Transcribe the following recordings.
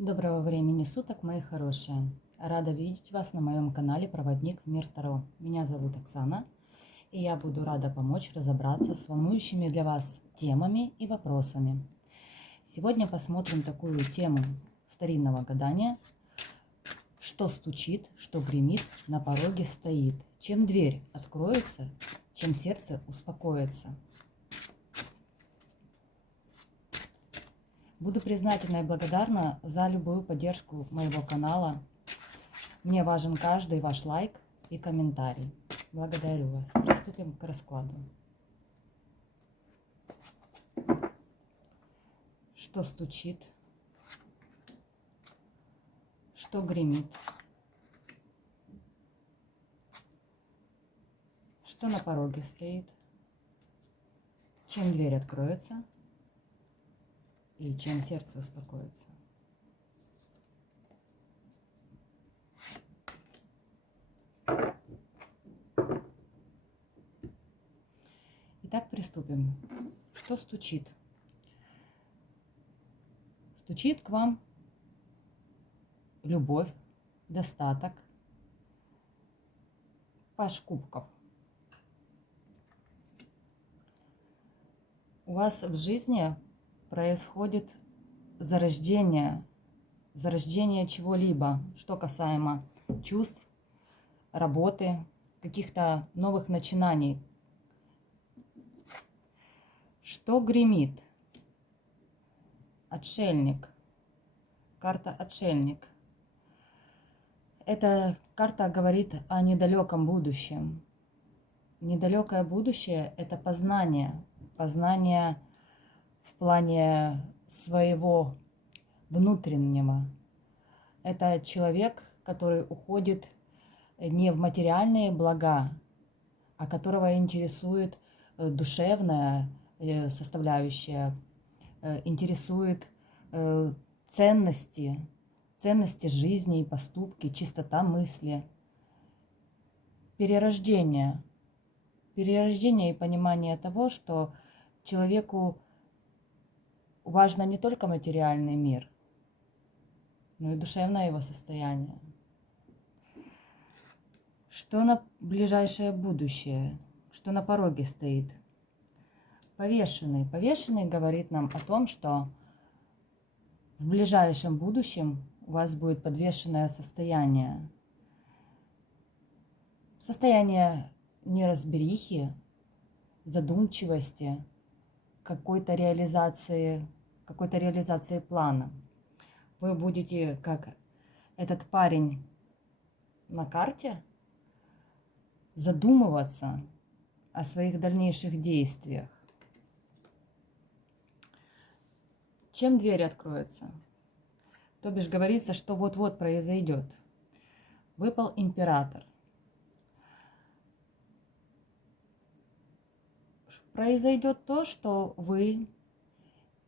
Доброго времени суток, мои хорошие! Рада видеть вас на моем канале «Проводник в мир Таро». Меня зовут Оксана, и я буду рада помочь разобраться с волнующими для вас темами и вопросами. Сегодня посмотрим такую тему старинного гадания. Что стучит, что гремит, на пороге стоит. Чем дверь откроется, чем сердце успокоится. Буду признательна и благодарна за любую поддержку моего канала. Мне важен каждый ваш лайк и комментарий. Благодарю вас. Приступим к раскладу. Что стучит? Что гремит? Что на пороге стоит? Чем дверь откроется? И чем сердце успокоится? Итак, приступим. Что стучит? Стучит к вам любовь, достаток, паж кубков. У вас в жизни происходит зарождение чего-либо, что касаемо чувств, работы, каких-то новых начинаний. Что гремит? Отшельник. Карта Отшельник. Эта карта говорит о недалеком будущем. Недалекое будущее – это познание. Познание в плане своего внутреннего. Это человек, который уходит не в материальные блага, а которого интересует душевная составляющая, интересует ценности жизни и поступки, чистота мысли, перерождение и понимание того, что человеку важно не только материальный мир, но и душевное его состояние. Что на ближайшее будущее? Что на пороге стоит? Повешенный. Повешенный говорит нам о том, что в ближайшем будущем у вас будет подвешенное состояние. Состояние неразберихи, задумчивости, какой-то реализации плана. Вы будете, как этот парень на карте, задумываться о своих дальнейших действиях. Чем дверь откроется? То бишь говорится, что вот-вот произойдет. Выпал император. Произойдет то, что вы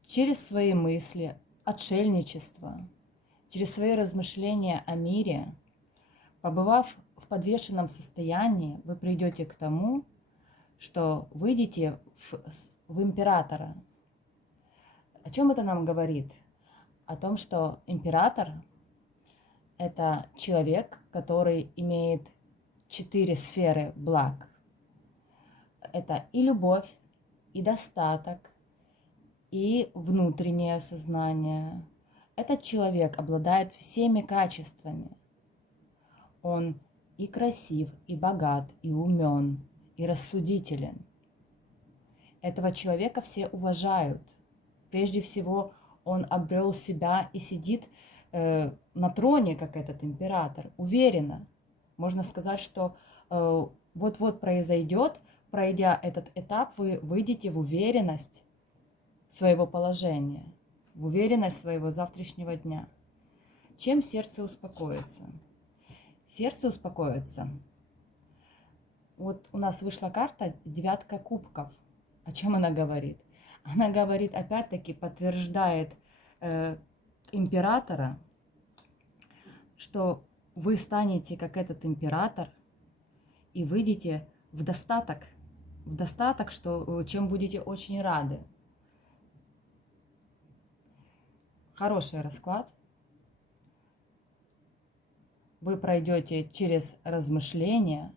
через свои мысли, отшельничество, через свои размышления о мире, побывав в подвешенном состоянии, вы придете к тому, что выйдете в императора. О чем это нам говорит? О том, что император – это человек, который имеет 4 сферы благ. Это и любовь, и достаток, и внутреннее сознание. Этот человек обладает всеми качествами. Он и красив, и богат, и умен, и рассудителен. Этого человека все уважают. Прежде всего, он обрел себя и сидит на троне, как этот император, уверенно. Можно сказать, что вот-вот произойдет, пройдя этот этап, вы выйдете в уверенность своего положения, в уверенность своего завтрашнего дня. Чем сердце успокоится? Сердце успокоится. Вот у нас вышла карта «Девятка кубков». О чем она говорит? Она говорит, опять-таки, подтверждает императора, что вы станете как этот император и выйдете в достаток, что, чем будете очень рады. Хороший расклад. вы пройдете через размышления,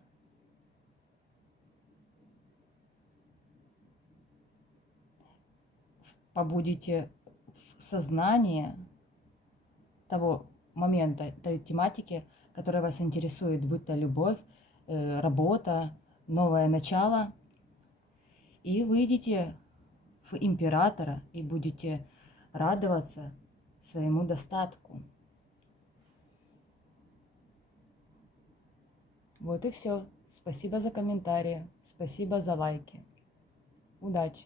побудете в сознании того момента, той тематики, которая вас интересует, будь то любовь, работа, новое начало, и выйдете в императора и будете радоваться своему достатку. Вот и все. Спасибо за комментарии, спасибо за лайки. Удачи!